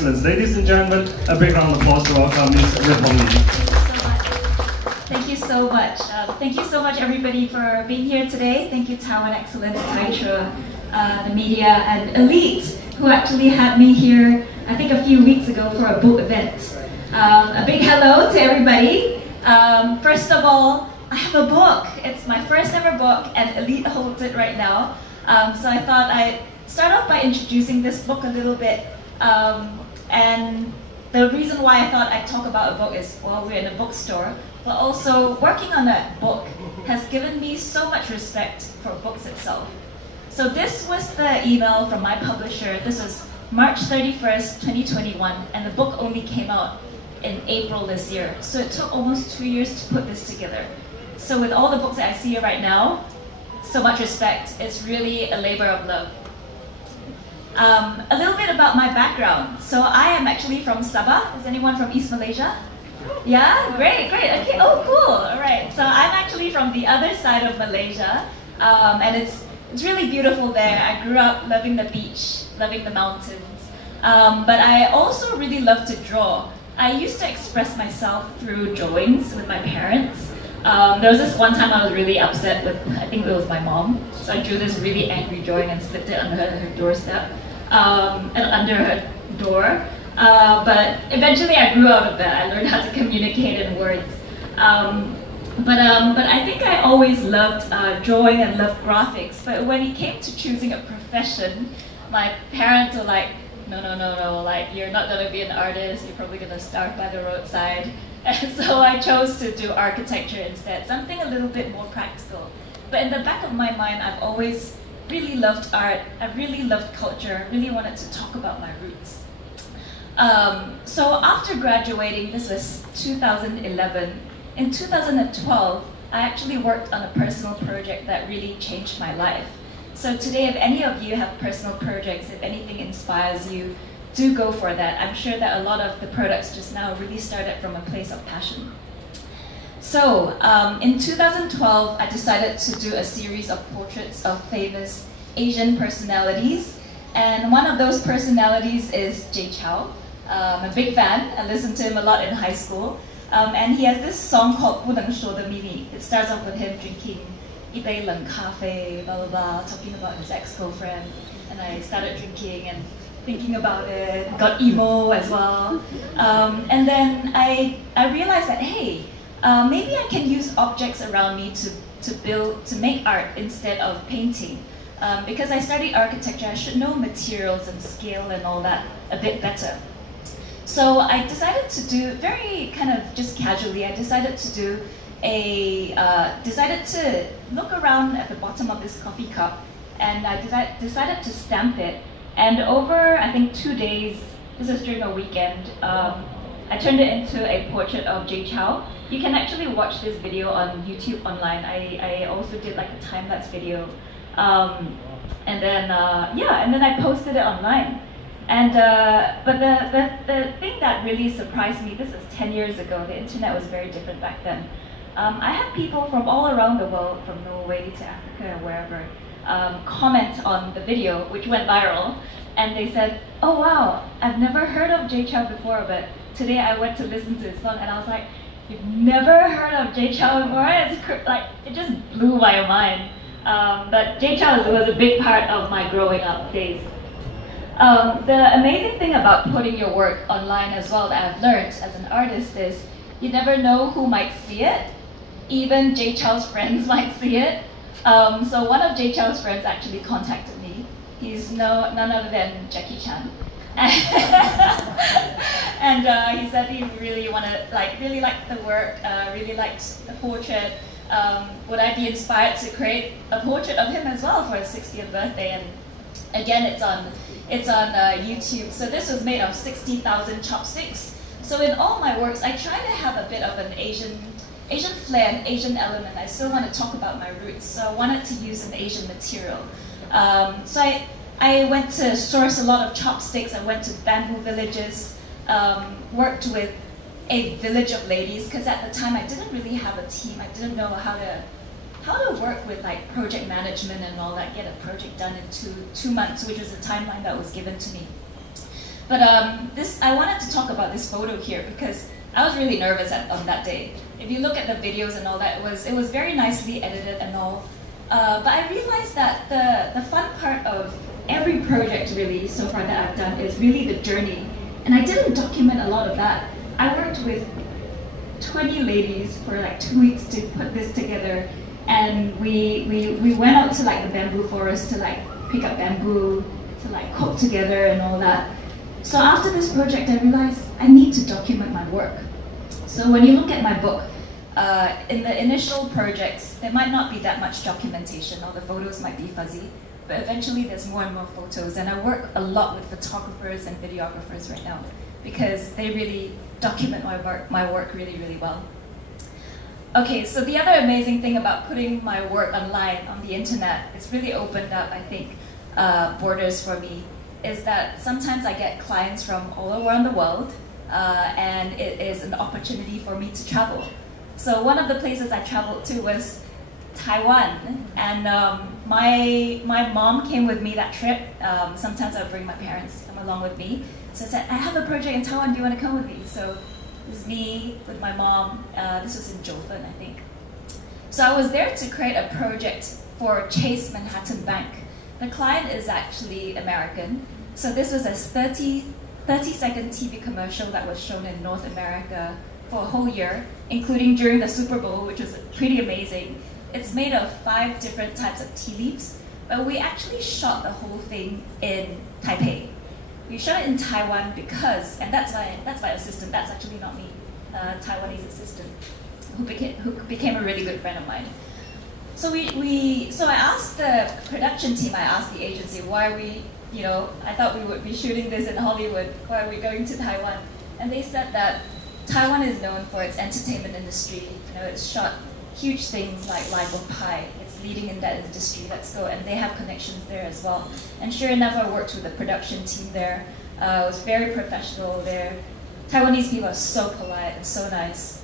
excellence. Ladies and gentlemen, a big round of applause to welcome Ms. Thank you so much. Thank you so much, everybody, for being here today. Thank you, Taiwan Excellence, TAITRA, the media, and Elite, who actually had me here, I think a few weeks ago for a book event. A big hello to everybody. First of all, I have a book. It's my first ever book, and Elite holds it right now. So I thought I'd start off by introducing this book a little bit. And the reason why I thought I'd talk about a book is, well, we're in a bookstore, but also working on that book has given me so much respect for books itself. So this was the email from my publisher. This was March 31st, 2021, and the book only came out in April this year. So it took almost 2 years to put this together. So with all the books that I see here right now, so much respect. It's really a labor of love. A little bit about my background. So I am actually from Sabah. Is anyone from East Malaysia? Yeah, great. Okay, oh cool, all right. So I'm actually from the other side of Malaysia, and it's really beautiful there. I grew up loving the beach, loving the mountains, but I also really love to draw. I used to express myself through drawings with my parents. There was this one time I was really upset with, I think it was my mom, so I drew this really angry drawing and slipped it under her doorstep, and under her door. But eventually I grew out of that. I learned how to communicate in words. But I think I always loved drawing and loved graphics. But when it came to choosing a profession, my parents were like, no, like you're not gonna be an artist, you're probably gonna starve by the roadside. And so I chose to do architecture instead, something a little bit more practical. But in the back of my mind, I've always really loved art, I really loved culture, I really wanted to talk about my roots. So after graduating, this was 2011, in 2012, I actually worked on a personal project that really changed my life. So today, if any of you have personal projects, if anything inspires you, do go for that. I'm sure that a lot of the products just now really started from a place of passion. So in 2012, I decided to do a series of portraits of famous Asian personalities. And one of those personalities is Jay Chou. I'm a big fan. I listened to him a lot in high school. And he has this song called 不能说的秘密. It starts off with him drinking 一杯冷咖啡, blah, blah, blah, talking about his ex-girlfriend. And I started drinking and thinking about it, got emo as well. And then I realized that, hey, maybe I can use objects around me to make art instead of painting. Because I studied architecture, I should know materials and scale and all that a bit better. So I decided to do, very kind of just casually, I decided to look around at the bottom of this coffee cup, and I decided to stamp it. And over, I think, 2 days, this was during a weekend, I turned it into a portrait of Jay Chou. You can actually watch this video on YouTube online. I also did like a time-lapse video. And then I posted it online. And but the thing that really surprised me, this was 10 years ago, the internet was very different back then. I had people from all around the world, from Norway to Africa and wherever, comment on the video, which went viral, and they said, oh wow, I've never heard of Jay Chou before, but today I went to listen to his song, and I was like, you've never heard of Jay Chou before? It's like, it just blew my mind. But Jay Chou was a big part of my growing up days. The amazing thing about putting your work online as well that I've learned as an artist is you never know who might see it. Even Jay Chou's friends might see it. So one of Jay Chou's friends actually contacted me. He's none other than Jackie Chan. And he said he really really liked the work, really liked the portrait. Would I be inspired to create a portrait of him as well for his 60th birthday? And again, it's on YouTube. So this was made of 60,000 chopsticks. So in all my works, I try to have a bit of an Asian flair, an Asian element. I still want to talk about my roots, so I wanted to use an Asian material. So I went to source a lot of chopsticks. I went to bamboo villages, worked with a village of ladies, because at the time I didn't really have a team. I didn't know how to work with like project management and all that, get a project done in two months, which was the timeline that was given to me. But I wanted to talk about this photo here because I was really nervous on that day. If you look at the videos and all that, it was very nicely edited and all. But I realized that the fun part of every project really so far that I've done is really the journey. And I didn't document a lot of that. I worked with 20 ladies for like 2 weeks to put this together. And we went out to like the bamboo forest to like pick up bamboo, to like cook together and all that. So after this project, I realized I need to document my work. So when you look at my book, in the initial projects, there might not be that much documentation, or the photos might be fuzzy, but eventually there's more and more photos, and I work a lot with photographers and videographers right now, because they really document my work really, really well. Okay, so the other amazing thing about putting my work online on the internet, it's really opened up, I think, borders for me, is that sometimes I get clients from all around the world, and it is an opportunity for me to travel. So one of the places I traveled to was Taiwan, and my mom came with me that trip. Sometimes I would bring my parents to come along with me. So I said, I have a project in Taiwan, do you want to come with me? So it was me with my mom. This was in Jofen, I think. So I was there to create a project for Chase Manhattan Bank. The client is actually American. So this was a 30-second TV commercial that was shown in North America for a whole year, including during the Super Bowl, which was pretty amazing. It's made of 5 different types of tea leaves, but we actually shot the whole thing in Taipei. We shot it in Taiwan because, and that's my assistant, that's actually not me, Taiwanese assistant, who became a really good friend of mine. So I asked the production team, I asked the agency, why are we, I thought we would be shooting this in Hollywood, why are we going to Taiwan? And they said that Taiwan is known for its entertainment industry. It's shot huge things like LiveXperience. It's leading in that industry. Let's go, and they have connections there as well. And sure enough, I worked with the production team there. It was very professional there. Taiwanese people are so polite and so nice.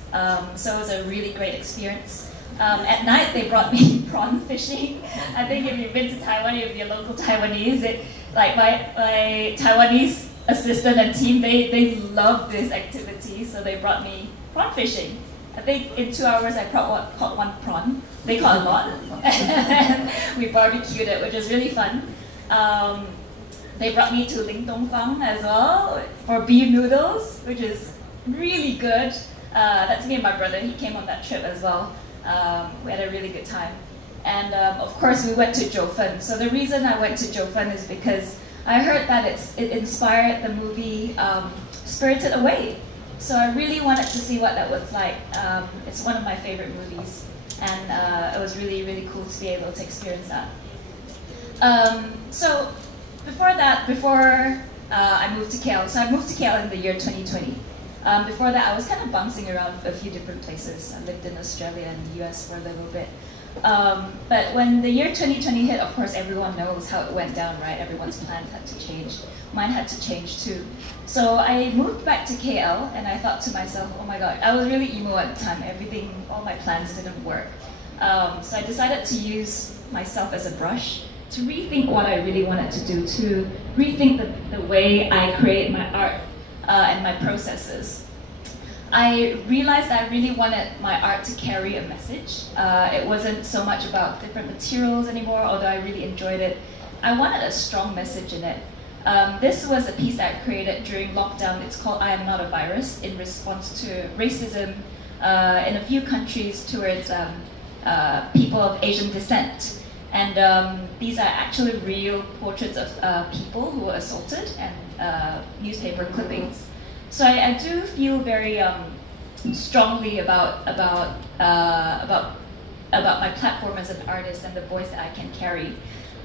So it was a really great experience. At night, they brought me prawn fishing. I think if you've been to Taiwan, you'll be a local Taiwanese. Like my Taiwanese assistant and team, they love this activity, so they brought me prawn fishing. I think in 2 hours I caught one prawn. They caught a lot. And we barbecued it, which was really fun. They brought me to Ling Dongfang as well for beef noodles, which is really good. That's me and my brother. He came on that trip as well. We had a really good time. And of course we went to Jofen. So the reason I went to Jofen is because I heard that it inspired the movie Spirited Away. So I really wanted to see what that was like. It's one of my favorite movies, and it was really, really cool to be able to experience that. So before I moved to KL, so I moved to KL in the year 2020. Before that, I was kind of bouncing around a few different places. I lived in Australia and the US for a little bit. But when the year 2020 hit, of course, everyone knows how it went down, right? Everyone's plans had to change. Mine had to change too. So I moved back to KL, and I thought to myself, oh my god, I was really emo at the time. All my plans didn't work. So I decided to use myself as a brush to rethink what I really wanted to do, to rethink the way I create my art and my processes. I realized I really wanted my art to carry a message. It wasn't so much about different materials anymore, although I really enjoyed it. I wanted a strong message in it. This was a piece that I created during lockdown. It's called I Am Not a Virus, in response to racism in a few countries towards people of Asian descent. And these are actually real portraits of people who were assaulted, and newspaper clippings. So I do feel very strongly about my platform as an artist and the voice that I can carry.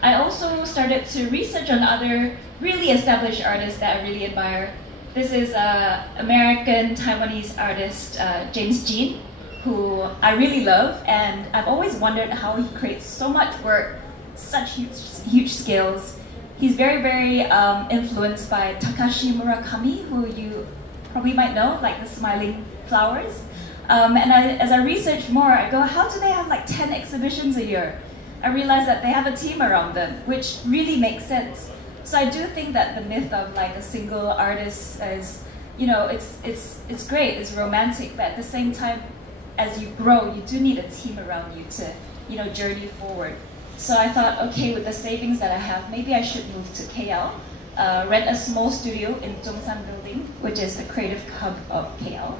I also started to research on other really established artists that I really admire. This is American Taiwanese artist James Jean, who I really love, and I've always wondered how he creates so much work, such huge scales. He's very, very influenced by Takashi Murakami, who you probably might know, like the Smiling Flowers. As I researched more, I go, how do they have like 10 exhibitions a year? I realized that they have a team around them, which really makes sense. So I do think that the myth of like a single artist is, you know, it's great, it's romantic, but at the same time, as you grow, you do need a team around you to, you know, journey forward. So I thought, okay, with the savings that I have, maybe I should move to KL, rent a small studio in Zhongshan Building, which is the creative hub of KL,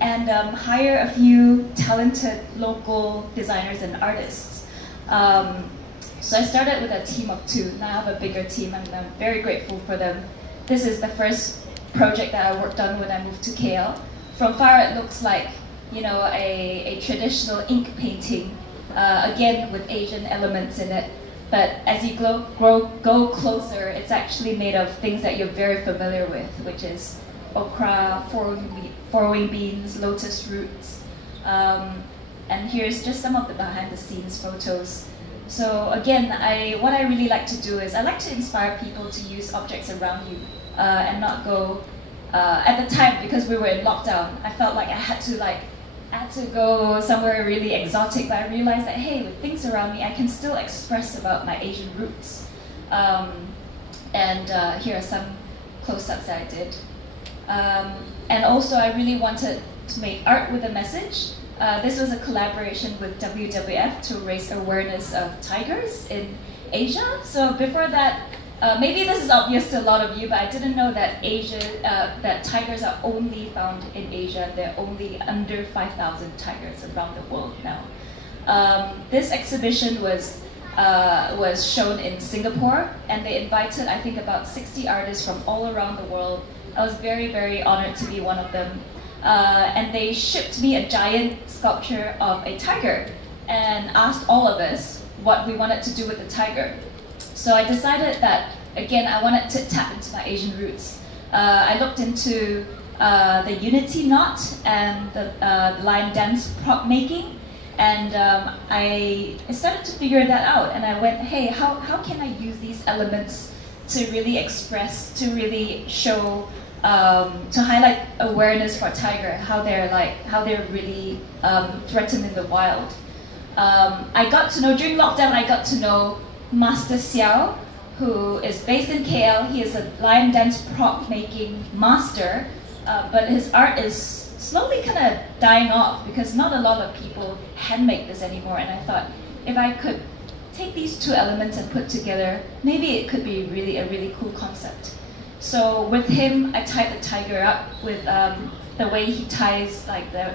and hire a few talented local designers and artists. So I started with a team of 2. Now I have a bigger team, and I'm very grateful for them. This is the first project that I worked on when I moved to KL. From far, it looks like, you know, a traditional ink painting, again with Asian elements in it. But as you go closer, it's actually made of things that you're very familiar with, which is okra, four-wing beans, lotus roots. And here's just some of the behind-the-scenes photos. So again, what I really like to do is I like to inspire people to use objects around you and not go. At the time, because we were in lockdown, I felt like I had to go somewhere really exotic, but I realized that, hey, with things around me, I can still express about my Asian roots. Here are some close-ups that I did. And also, I really wanted to make art with a message. This was a collaboration with WWF to raise awareness of tigers in Asia. So before that, maybe this is obvious to a lot of you, but I didn't know that that tigers are only found in Asia. There are only under 5,000 tigers around the world now. This exhibition was shown in Singapore, and they invited, I think, about 60 artists from all around the world. I was very, very honored to be one of them. And they shipped me a giant sculpture of a tiger and asked all of us what we wanted to do with the tiger. So I decided that, again, I wanted to tap into my Asian roots. I looked into the unity knot and the line dance prop making, and I started to figure that out. And I went, hey, how can I use these elements to really express, to really show, to highlight awareness for tiger, how they're really threatened in the wild. I got to know, during lockdown, I got to know Master Xiao, who is based in KL. He is a lion dance prop making master, but his art is slowly kind of dying off because not a lot of people hand make this anymore. And I thought, if I could take these 2 elements and put together, maybe it could be a really cool concept. So with him, I tied the tiger up with the way he ties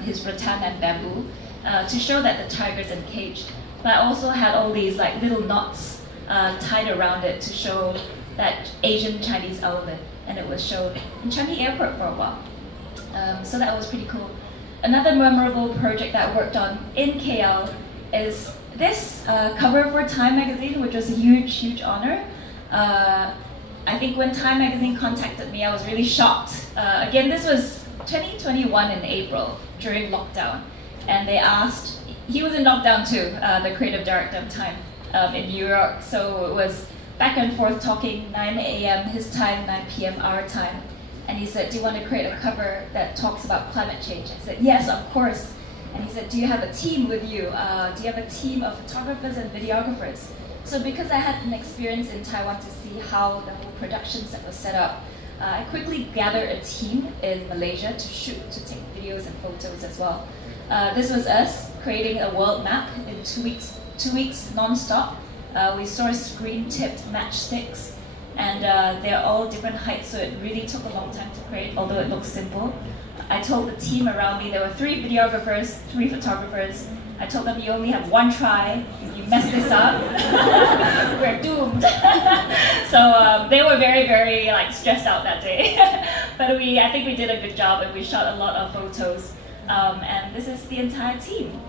his rattan and bamboo to show that the tiger's encaged. But I also had all these little knots tied around it to show that Asian Chinese element, and it was shown in Changi Airport for a while. So that was pretty cool. Another memorable project that I worked on in KL is this cover for Time magazine, which was a huge, huge honor. I think when Time magazine contacted me, I was really shocked. Again, this was 2021 in April, during lockdown. And they asked, he was in lockdown too, the creative director of Time in New York. So it was back and forth talking, 9 a.m. his time, 9 p.m. our time. And he said, do you want to create a cover that talks about climate change? I said, yes, of course. And he said, do you have a team with you? Do you have a team of photographers and videographers? So because I had an experience in Taiwan to see how the whole production set was set up, I quickly gathered a team in Malaysia to shoot, to take videos and photos as well. This was us creating a world map in 2 weeks non-stop. We sourced green-tipped matchsticks, and they're all different heights, so it really took a long time to create, although it looks simple. I told the team around me, there were 3 videographers, 3 photographers. I told them, you only have 1 try. If you mess this up, we're doomed. So they were very, very stressed out that day. But I think we did a good job, and we shot a lot of photos. And this is the entire team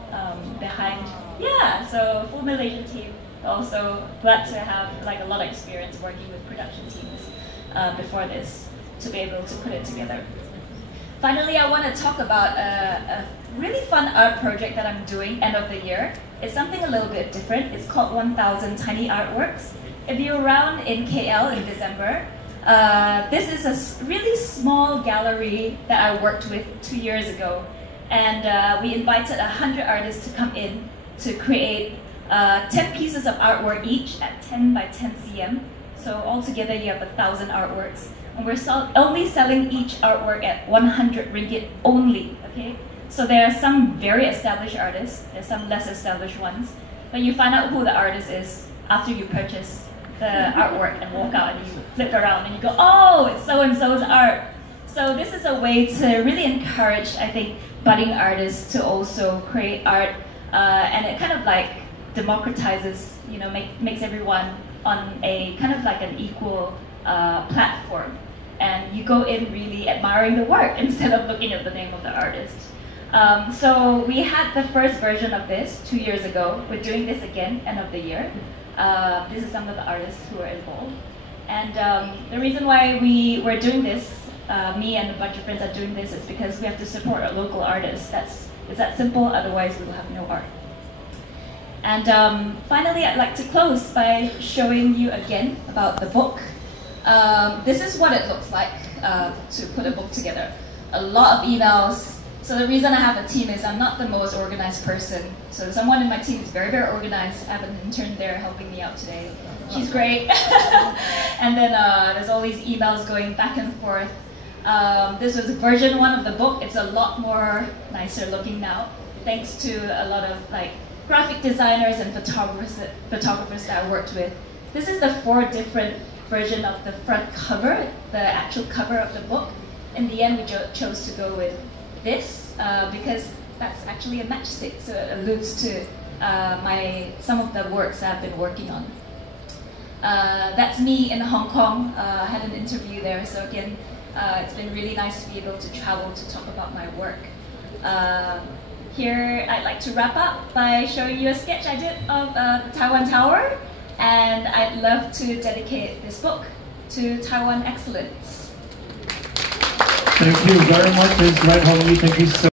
behind. Yeah, so full Malaysian team. Also glad to have a lot of experience working with production teams before this to be able to put it together. Finally, I want to talk about a really fun art project that I'm doing end of the year. It's something a little bit different. It's called 1000 Tiny Artworks. If you're around in KL in December, this is a really small gallery that I worked with 2 years ago. And we invited 100 artists to come in to create 10 pieces of artwork each at 10 by 10 cm. So altogether you have 1,000 artworks. And we're only selling each artwork at 100 ringgit only, okay? So there are some very established artists, there's some less established ones, but you find out who the artist is after you purchase the artwork and walk out and you flip around and you go, oh, it's so-and-so's art. So this is a way to really encourage, I think, budding artists to also create art, and it kind of like democratizes, you know, makes everyone on a kind of like an equal platform. And you go in really admiring the work instead of looking at the name of the artist. So we had the first version of this 2 years ago. We're doing this again, end of the year. This is some of the artists who are involved. And the reason why we were doing this, me and a bunch of friends are doing this, is because we have to support our local artists. It's that simple, otherwise we will have no art. And finally, I'd like to close by showing you again about the book. This is what it looks like to put a book together. A lot of emails. So the reason I have a team is I'm not the most organized person. So someone in my team is very, very organized. I have an intern there helping me out today. She's great. And then there's all these emails going back and forth. This was version 1 of the book. It's a lot more nicer looking now, thanks to a lot of like graphic designers and photographers that I worked with. This is the 4 different versions of the front cover, the actual cover of the book. In the end, we chose to go with this because that's actually a matchstick, so it alludes to some of the works that I've been working on. That's me in Hong Kong. I had an interview there, so again, it's been really nice to be able to travel to talk about my work. Here, I'd like to wrap up by showing you a sketch I did of the Taiwan Tower, and I'd love to dedicate this book to Taiwan excellence. Thank you very much, Ms. Harmony. Thank you so